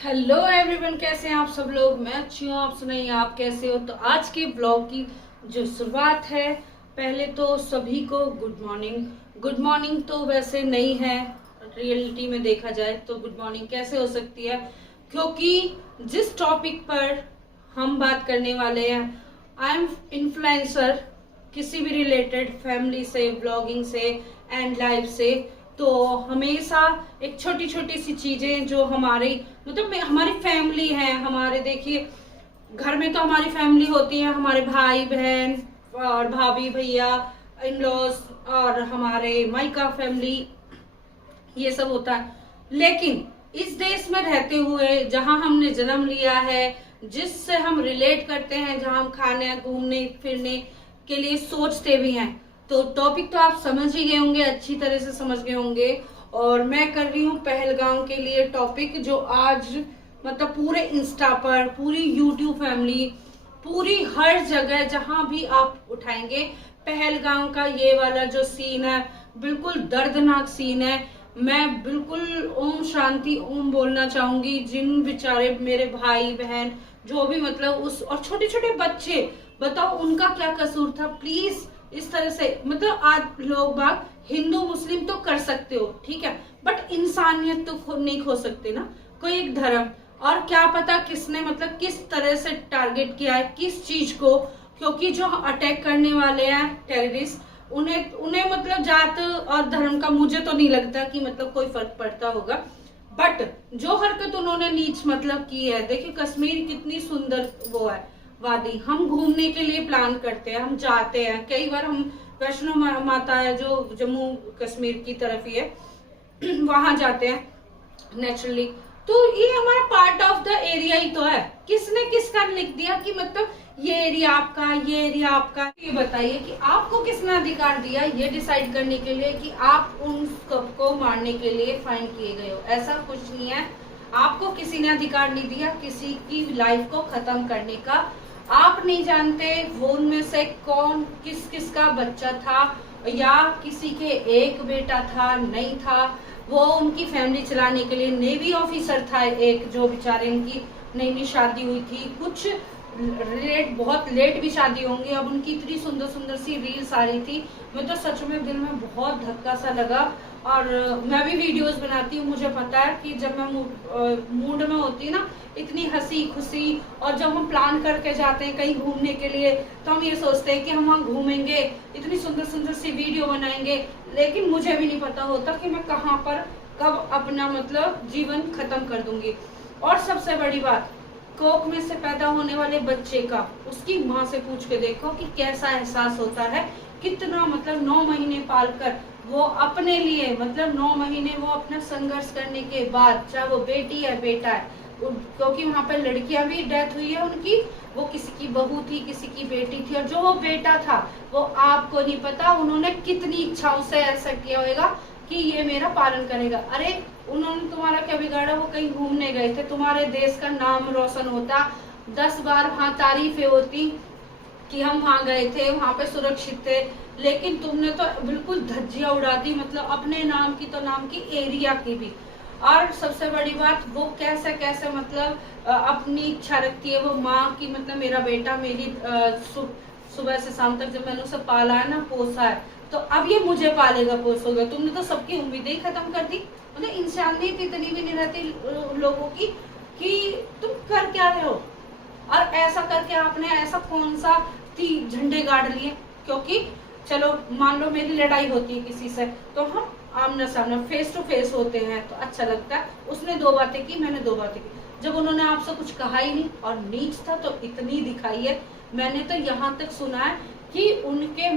Hello everyone, कैसे हैं आप सब लोग। मैं अच्छी हूँ, आप सुनाइए आप कैसे हो। तो आज के ब्लॉग की जो शुरुआत है, पहले तो सभी को गुड मॉर्निंग। गुड मॉर्निंग तो वैसे नहीं है, रियलिटी में देखा जाए तो गुड मॉर्निंग कैसे हो सकती है, क्योंकि जिस टॉपिक पर हम बात करने वाले हैं, आई एम इन्फ्लुएंसर, किसी भी रिलेटेड फैमिली से, ब्लॉगिंग से एंड लाइफ से। तो हमेशा एक छोटी छोटी सी चीजें जो हमारी हमारी फैमिली है, हमारे देखिए घर में तो हमारी फैमिली होती है, हमारे भाई बहन और भाभी भैया, इन लॉज और हमारे मायका फैमिली, ये सब होता है। लेकिन इस देश में रहते हुए जहां हमने जन्म लिया है, जिससे हम रिलेट करते हैं, जहां हम खाने घूमने फिरने के लिए सोचते भी हैं, तो टॉपिक तो आप समझ ही गए होंगे, अच्छी तरह से समझ गए होंगे। और मैं कर रही हूँ पहलगाम के लिए टॉपिक, जो आज पूरे इंस्टा पर, पूरी यूट्यूब फैमिली, पूरी हर जगह जहां भी आप उठाएंगे, पहलगाम का ये वाला जो सीन है, बिल्कुल दर्दनाक सीन है। मैं बिल्कुल ओम शांति ओम बोलना चाहूंगी जिन बेचारे मेरे भाई बहन जो भी उस, और छोटे छोटे बच्चे, बताओ उनका क्या कसूर था। प्लीज इस तरह से आज लोग बाग हिंदू मुस्लिम तो कर सकते हो, ठीक है, बट इंसानियत तो नहीं खो सकते ना, कोई एक धर्म। और क्या पता किसने किस तरह से टारगेट किया है किस चीज को, क्योंकि जो अटैक करने वाले हैं टेररिस्ट, उन्हें उन्हें जात और धर्म का मुझे तो नहीं लगता कि कोई फर्क पड़ता होगा। बट जो हरकत उन्होंने नीच की है, देखिए कश्मीर कितनी सुंदर वो है वादी, हम घूमने के लिए प्लान करते हैं, हम जाते हैं, कई बार हम वैष्णो माता है जो जम्मू कश्मीर की तरफ ही है वहां जाते हैं नेचुरली। तो ये हमारा पार्ट ऑफ द एरिया ही तो है। किसने किसका लिख दिया कि ये एरिया आपका, ये एरिया आपका। ये बताइए कि आपको किसने अधिकार दिया ये डिसाइड करने के लिए कि आप उन सबको मारने के लिए फाइन किए गए हो। ऐसा कुछ नहीं है, आपको किसी ने अधिकार नहीं दिया किसी की लाइफ को खत्म करने का। आप नहीं जानते वो उनमें से कौन किस किस का बच्चा था, या किसी के एक बेटा था, नहीं था, वो उनकी फैमिली चलाने के लिए नेवी ऑफिसर था एक, जो बेचारे इनकी नई नई शादी हुई थी, कुछ बहुत लेट भी शादी होंगी। अब उनकी इतनी सुंदर सुंदर सी रील्स आ रही थी, मैं तो सच में दिल में बहुत धक्का सा लगा। और मैं भी वीडियोस बनाती हूँ, मुझे पता है कि जब मैं मूड में होती ना, इतनी हंसी खुशी, और जब हम प्लान करके जाते हैं कहीं घूमने के लिए, तो हम ये सोचते हैं कि हम वहाँ घूमेंगे, इतनी सुंदर सुंदर सी वीडियो बनाएंगे, लेकिन मुझे भी नहीं पता होता कि मैं कहाँ पर कब अपना जीवन खत्म कर दूंगी। और सबसे बड़ी बात, कोख में से पैदा होने वाले बच्चे का उसकी माँ से पूछ के देखो कि कैसा एहसास होता है, कितना 9 महीने पालकर वो अपने लिए 9 महीने वो अपना संघर्ष करने के बाद, चाहे वो बेटी है बेटा है, क्योंकि वहाँ पे लड़कियां भी डेथ हुई है उनकी, वो किसी की बहू थी किसी की बेटी थी, और जो वो बेटा था वो आपको नहीं पता उन्होंने कितनी इच्छाओं से ऐसा किया होगा कि ये मेरा पालन करेगा। अरे उन्होंने तुम्हारा क्या बिगाड़ा, वो कहीं घूमने गए थे, तुम्हारे देश का नाम रोशन होता, 10 बार वहाँ तारीफें होती कि हम वहाँ गए थे, वहाँ पे सुरक्षित थे, लेकिन तुमने तो बिल्कुल धज्जियां उड़ा दी, अपने नाम की तो नाम की, एरिया की भी। और सबसे बड़ी बात, वो कैसे कैसे अपनी इच्छा रखती है वो माँ की, मेरा बेटा मेरी सुबह से शाम तक जब मैंने उसे पाला है ना, पोसा है, तो अब ये मुझे पालेगा पोसोगा। तुमने तो सबकी उम्मीदें ही खत्म कर दी। इंसानियत इतनी भी नहीं रहती लोगों की कि तुम कर क्या रहे हो। और ऐसा करके आपने ऐसा कौन सा झंडे गाड़ लिए, क्योंकि चलो मान लो मेरी लड़ाई होती है किसी से, तो हम आमने सामने फेस टू फेस होते हैं तो अच्छा लगता है। उसने 2 बातें की, मैंने 2 बातें की, जब उन्होंने आपसे कुछ कहा ही नहीं और नीच था तो इतनी दिखाई है। मैंने तो यहाँ तक सुना है कि उनके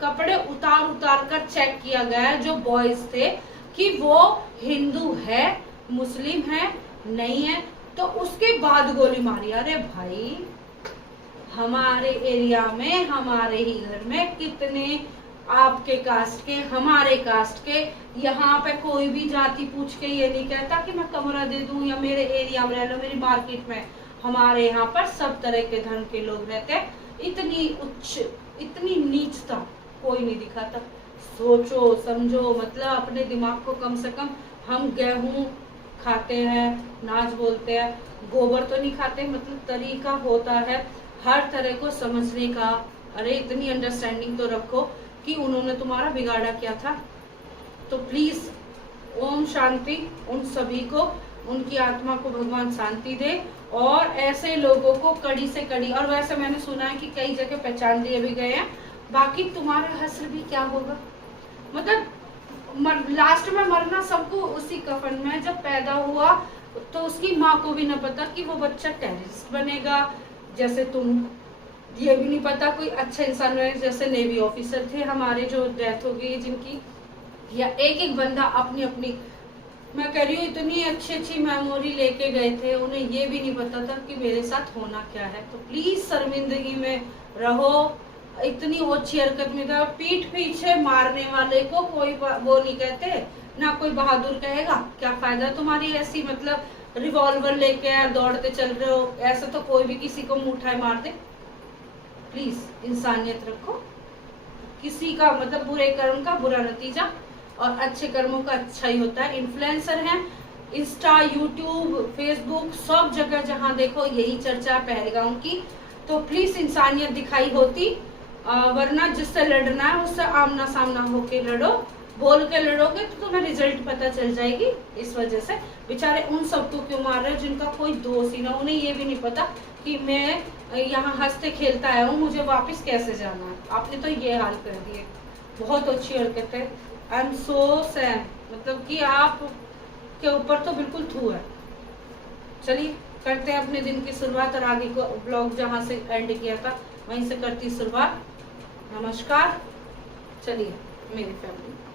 कपड़े उतार उतार कर चेक किया गया है, जो बॉयज थे, कि वो हिंदू है मुस्लिम है नहीं है, तो उसके बाद गोली मारी। अरे भाई, हमारे एरिया में हमारे ही घर में कितने आपके कास्ट के, हमारे कास्ट के, यहाँ पे कोई भी जाति पूछ के ये नहीं कहता कि मैं कमरा दे दूं या मेरे एरिया में रह लो, मेरी मार्केट में। हमारे यहाँ पर सब तरह के धर्म के लोग रहते हैं। इतनी उच्च, इतनी नीचता कोई नहीं दिखाता। सोचो समझो, अपने दिमाग को कम से कम, हम गेहूं खाते हैं, नाच बोलते हैं, गोबर तो नहीं खाते, मतलब तरीका होता है हर तरह को समझने का। अरे इतनी अंडरस्टैंडिंग तो रखो कि उन्होंने तुम्हारा बिगाड़ा क्या था। तो प्लीज ओम शांति उन सभी को, उनकी आत्मा को भगवान शांति दे, और ऐसे लोगों को कड़ी से कड़ी। और वैसे मैंने सुना है कि कई जगह पहचान दिए भी गए हैं। बाकी तुम्हारा हश्र भी क्या होगा, मतलब लास्ट में मरना सबको उसी कफन में। जब पैदा हुआ तो उसकी माँ को भी न पता कि वो बच्चा टेररिस्ट बनेगा जैसे तुम, ये भी नहीं पता कोई अच्छा इंसान बने जैसे नेवी ऑफिसर थे हमारे जो डेथ हो गई जिनकी, या एक एक बंदा अपनी अपनी, मैं कह रही हूँ इतनी अच्छी अच्छी मेमोरी लेके गए थे, उन्हें ये भी नहीं पता था कि मेरे साथ होना क्या है। तो प्लीज शर्मिंदगी में रहो, इतनी अच्छी हरकत में था। पीठ पीछे मारने वाले को कोई वो नहीं कहते, ना कोई बहादुर कहेगा। क्या फायदा तुम्हारी ऐसी, मतलब रिवॉल्वर लेके दौड़ते चल रहे हो, ऐसा तो कोई भी किसी को मुंह उठाए मार दे। प्लीज इंसानियत रखो, किसी का मतलब बुरे कर्म का बुरा नतीजा और अच्छे कर्मों का अच्छा ही होता है। इन्फ्लुएंसर हैं, इंस्टा, यूट्यूब, फेसबुक, सब जगह जहां देखो यही चर्चा है पहलगाम की। तो प्लीज इंसानियत दिखाई होती, वरना जिससे लड़ना है उससे आमना सामना होके लड़ो। बोल के लड़ोगे तो तुम्हें रिजल्ट पता चल जाएगी। इस वजह से बेचारे उन सबको क्यों मार रहे हैं जिनका कोई दोष ही ना, उन्हें ये भी नहीं पता कि मैं यहाँ हंसते खेलता आया हूँ, मुझे वापस कैसे जाना है। आपने तो ये हाल कर दिए। बहुत अच्छी हरकत है। आई एम सो सैड, मतलब कि आप के ऊपर तो बिल्कुल थू है। चलिए करते हैं अपने दिन की शुरुआत, और आगे को ब्लॉग जहाँ से एंड किया था वहीं से करती शुरुआत। नमस्कार। चलिए मेरी फैमिली।